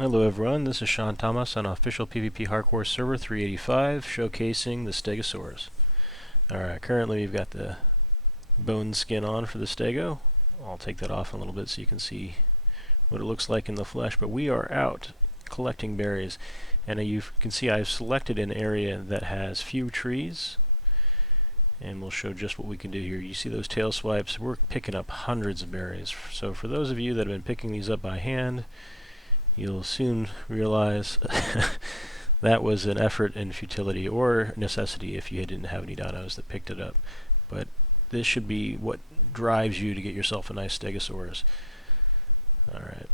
Hello everyone, this is Sean Thomas on official PvP Hardcore server 385 showcasing the Stegosaurus. Alright, currently we've got the bone skin on for the Stego. I'll take that off in a little bit so you can see what it looks like in the flesh, but we are out collecting berries, and you can see I've selected an area that has few trees, and we'll show just what we can do here. You see those tail swipes? We're picking up hundreds of berries. So for those of you that have been picking these up by hand, you'll soon realize that was an effort and futility or necessity if you didn't have any dinos that picked it up. But this should be what drives you to get yourself a nice Stegosaurus. Alright.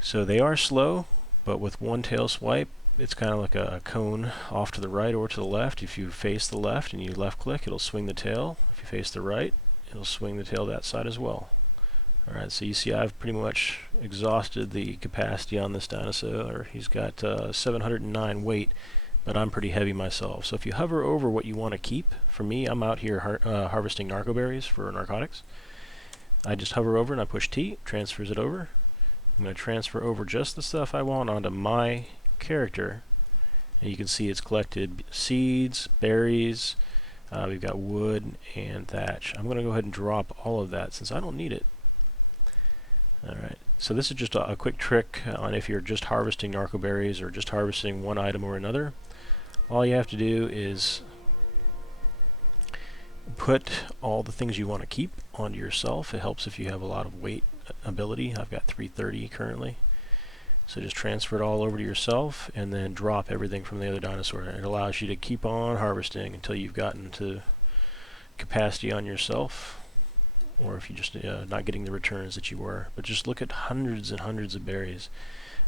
So they are slow, but with one tail swipe, it's kind of like a cone off to the right or to the left. If you face the left and you left click, it'll swing the tail. If you face the right, it'll swing the tail that side as well. Alright, so you see I've pretty much exhausted the capacity on this dinosaur. He's got 709 weight, but I'm pretty heavy myself. So if you hover over what you want to keep, for me, I'm out here harvesting narco berries for narcotics. I just hover over and I push T, transfers it over. I'm going to transfer over just the stuff I want onto my character. And you can see it's collected seeds, berries, we've got wood, and thatch. I'm going to go ahead and drop all of that since I don't need it. Alright, so this is just a quick trick on if you're just harvesting narco berries or just harvesting one item or another. All you have to do is put all the things you want to keep onto yourself. It helps if you have a lot of weight ability. I've got 330 currently. So just transfer it all over to yourself and then drop everything from the other dinosaur. It allows you to keep on harvesting until you've gotten to capacity on yourself, or if you're just not getting the returns that you were. But just look at hundreds and hundreds of berries.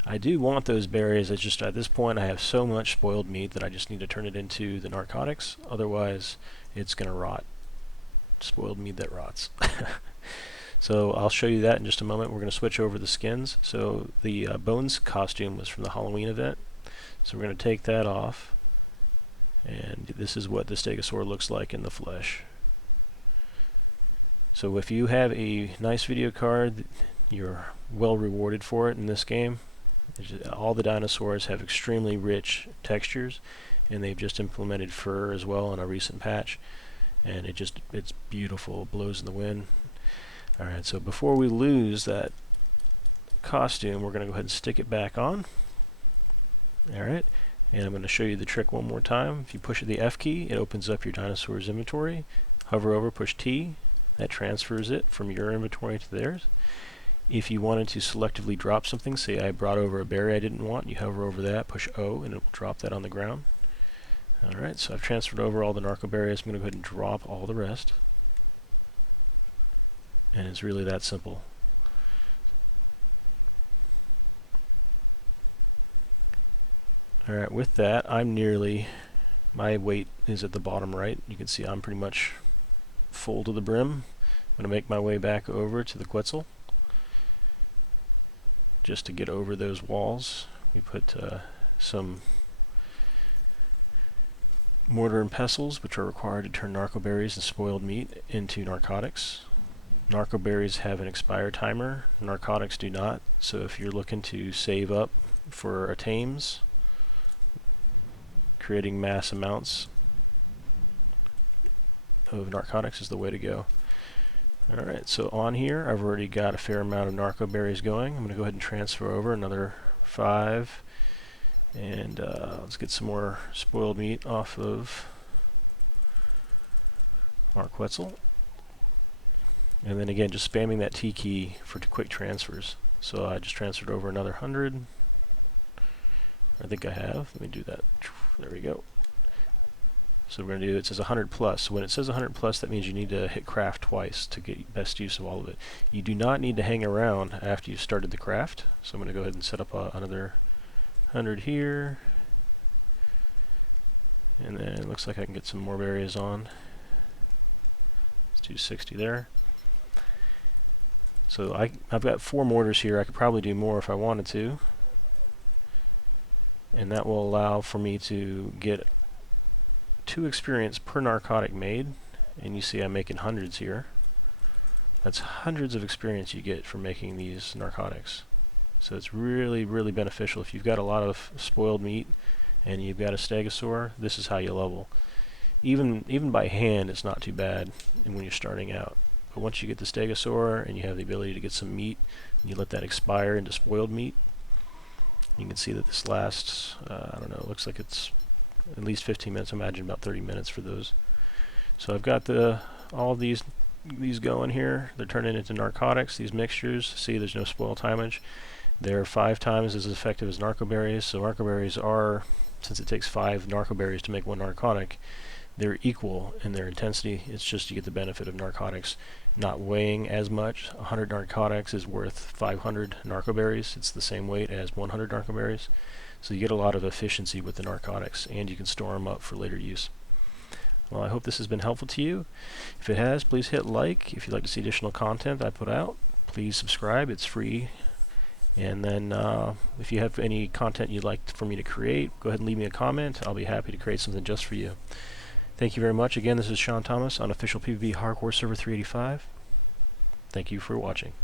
I do want those berries. It's just at this point I have so much spoiled meat that I just need to turn it into the narcotics. Otherwise it's going to rot. Spoiled meat that rots. So I'll show you that in just a moment. We're going to switch over the skins. So the Bones costume was from the Halloween event. So we're going to take that off. And this is what the Stegosaur looks like in the flesh. So if you have a nice video card, you're well rewarded for it in this game. All the dinosaurs have extremely rich textures, and they've just implemented fur as well in a recent patch, and it's beautiful. It blows in the wind. Alright, so before we lose that costume, we're going to go ahead and stick it back on. Alright, and I'm going to show you the trick one more time. If you push the F key, it opens up your dinosaur's inventory. Hover over, push T. That transfers it from your inventory to theirs. If you wanted to selectively drop something, say I brought over a berry I didn't want, you hover over that, push O, and it will drop that on the ground. Alright, so I've transferred over all the narco berries. I'm going to go ahead and drop all the rest. And it's really that simple. Alright, with that, my weight is at the bottom right. You can see I'm pretty much full to the brim. I'm going to make my way back over to the Quetzal. Just to get over those walls, we put some mortar and pestles, which are required to turn narco berries and spoiled meat into narcotics. Narco berries have an expire timer, narcotics do not. So if you're looking to save up for a tames, creating mass amounts of narcotics is the way to go. Alright, so on here I've already got a fair amount of narco berries going. I'm going to go ahead and transfer over another 5, and let's get some more spoiled meat off of our Quetzal. And then again, just spamming that T key for quick transfers. So I just transferred over another 100. I think I have. Let me do that. There we go. So we're going to do, it says 100 plus. So when it says 100 plus, that means you need to hit craft twice to get best use of all of it. You do not need to hang around after you've started the craft. So I'm going to go ahead and set up another 100 here. And then it looks like I can get some more berries on. Let's do 60 there. So I've got 4 mortars here. I could probably do more if I wanted to. And that will allow for me to get 2 experience per narcotic made, and you see I'm making hundreds here. That's hundreds of experience you get from making these narcotics. So it's really, really beneficial. If you've got a lot of spoiled meat and you've got a stegosaur, this is how you level. Even by hand, it's not too bad when you're starting out. But once you get the stegosaur and you have the ability to get some meat, and you let that expire into spoiled meat, you can see that this lasts, I don't know, it looks like it's at least 15 minutes. I imagine about 30 minutes for those. So I've got all these going here. They're turning into narcotics, these mixtures. See, there's no spoil timage. They're 5 times as effective as narcoberries. So narcoberries are, since it takes 5 narcoberries to make one narcotic, they're equal in their intensity. It's just you get the benefit of narcotics not weighing as much. 100 narcotics is worth 500 narcoberries. It's the same weight as 100 narcoberries. So you get a lot of efficiency with the narcotics, and you can store them up for later use. Well, I hope this has been helpful to you. If it has, please hit like. If you'd like to see additional content I put out, please subscribe. It's free. And then if you have any content you'd like for me to create, go ahead and leave me a comment. I'll be happy to create something just for you. Thank you very much. Again, this is Sean Thomas on official PvP Hardcore Server 385. Thank you for watching.